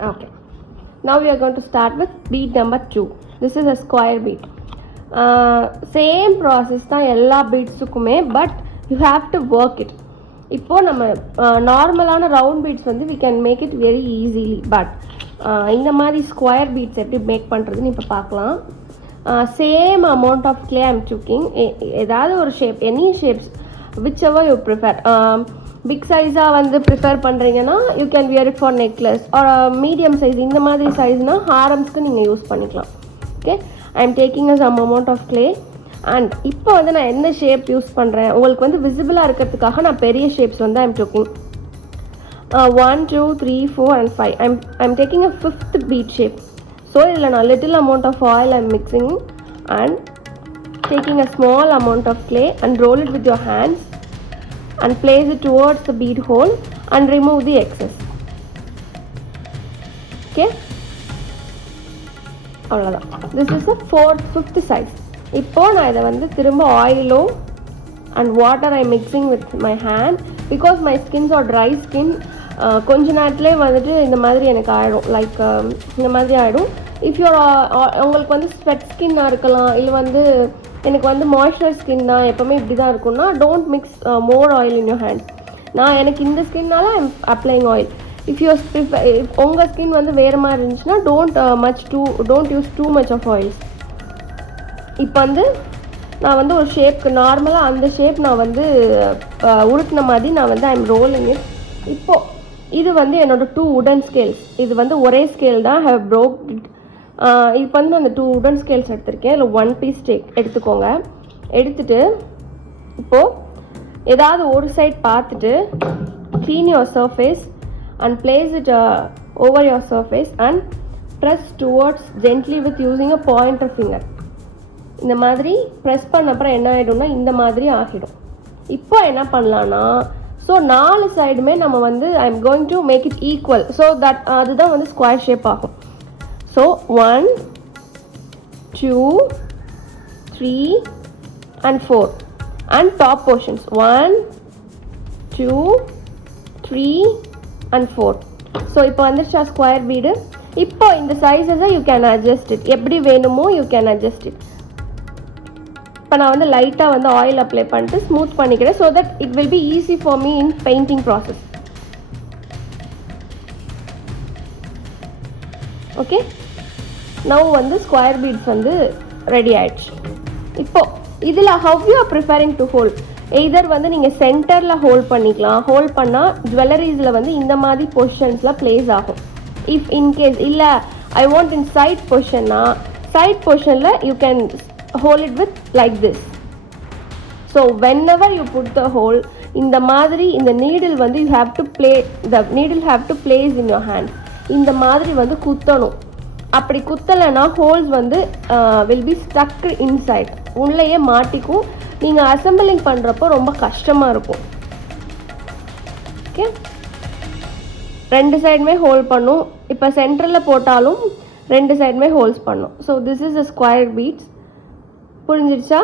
Okay. Now we are going to start with bead number 2. This is a square bead. Same process தான் எல்லா பீட்ஸுக்குமே, but you have to work it. இப்போது நம்ம நார்மலான round beads வந்து we can make it very easily, but இந்த மாதிரி square beads எப்படி மேக் பண்ணுறதுன்னு இப்போ பார்க்கலாம். Same amount of clay I'm taking. ஏதாவது ஒரு shape, any shapes whichever you prefer. Big சைஸாக வந்து ப்ரிஃபர் பண்ணுறீங்கன்னா you can wear it for necklace, ஒரு மீடியம் சைஸ் இந்த மாதிரி சைஸ்னால் ஹாரம்ஸ்க்கு நீங்கள் யூஸ் பண்ணிக்கலாம். Okay, I am taking some amount of clay. And இப்போ வந்து நான் என்ன ஷேப் யூஸ் பண்ணுறேன் உங்களுக்கு வந்து விசிபிளாக இருக்கிறதுக்காக நான் பெரிய ஷேப்ஸ் வந்து I'm taking 1 2 3 4 and 5. I'm taking a 5th bead shape. So இதில் நான் little amount of oil I'm mixing and taking a small amount of clay and roll it with your hands and place it towards the bead hole and remove the excess. Okay, அவ்வளோதான். This is the 5th size. இப்போ நான் இதை வந்து திரும்ப ஆயிலோ and water I'm mixing with my hand because my skins are dry skin. கொஞ்ச நேரத்துலேயே வந்துட்டு இந்த மாதிரி எனக்கு ஆகிடும், லைக் இந்த மாதிரி ஆகிடும். இஃப் யூர் உங்களுக்கு வந்து ஸ்வெட் ஸ்கின்னாக இருக்கலாம், இல்லை வந்து எனக்கு வந்து மாய்ஸ்சர் ஸ்கின் தான் எப்போவுமே இப்படி தான் இருக்கும்னா don't mix more oil in your hand. எனக்கு இந்த ஸ்கின்னால I'm applying oil. If you உங்கள் ஸ்கின் வந்து வேறு மாதிரி இருந்துச்சுன்னா don't use too much of oils. இப்போ வந்து நான் வந்து ஒரு ஷேப்க்கு நார்மலாக அந்த ஷேப் நான் வந்து உருட்டின மாதிரி நான் வந்து ஐம் ரோலிங் இட். இப்போது இது வந்து என்னோடய 2 உடன் ஸ்கேல்ஸ். இது வந்து ஒரே ஸ்கேல் தான், ஹவ் ப்ரோக் இட். இப்போ வந்து நான் அந்த 2 உடன் ஸ்கேல்ஸ் எடுத்திருக்கேன். இல்லை 1 பீஸ் எடுத்துக்கோங்க. எடுத்துகிட்டு இப்போது ஏதாவது ஒரு சைட் பார்த்துட்டு clean your surface and place it over your surface and press towards gently with using a pointer finger. இந்த மாதிரி ப்ரெஸ் பண்ண அப்புறம் என்ன ஆகிடும்னா இந்த மாதிரி ஆகிடும். இப்போ என்ன பண்ணலான்னா, ஸோ 4 சைடுமே நம்ம வந்து I am going to make it equal. So that அதுதான் வந்து ஸ்கொயர் ஷேப் ஆகும். So 1 2 3 and 4 and top portions 1 2 3 and 4. So இப்போ வந்துருச்சா ஸ்கொயர் பீடு. இப்போ இந்த சைஸஸை யூ கேன் அட்ஜஸ்ட் இட், எப்படி வேணுமோ யூ கேன் அட்ஜஸ்ட் இட். இப்போ நான் வந்து லைட்டாக வந்து ஆயில் அப்ளை பண்ணிட்டு ஸ்மூத் பண்ணிக்கிறேன் so that it will be easy for me in painting process. Okay, now வந்து ஸ்கொயர் பீட்ஸ் வந்து ரெடி ஆயிடுச்சு. இப்போது இதில் how you are preferring to hold, either வந்து நீங்கள் சென்டரில் ஹோல்ட் பண்ணிக்கலாம். ஹோல்ட் பண்ணால் ஜுவல்லரிஸில் வந்து இந்த மாதிரி பொசிஷன்ஸில் ப்ளேஸ் ஆகும். இஃப் இன்கேஸ் இல்லை ஐ வாண்ட் இன் சைட் பொசிஷன்னா சைட் பொசிஷனில் you can hold it with like this. So whenever you put the hole இந்த மாதிரி இந்த நீடில் வந்து you have to the needle have to place in your hand. இந்த மாதிரி வந்து குத்தணும். அப்படி குத்தலைன்னா ஹோல்ஸ் வந்து will be stuck inside, உள்ளேயே மாட்டிக்கும். நீங்கள் அசம்பிளிங் பண்ணுறப்போ ரொம்ப கஷ்டமாக இருக்கும். ஓகே, 2 சைடுமே ஹோல்ட் பண்ணும். இப்போ சென்டரில் போட்டாலும் 2 சைடுமே ஹோல்ஸ் பண்ணும். So this is a square beads. புரிஞ்சிருச்சா?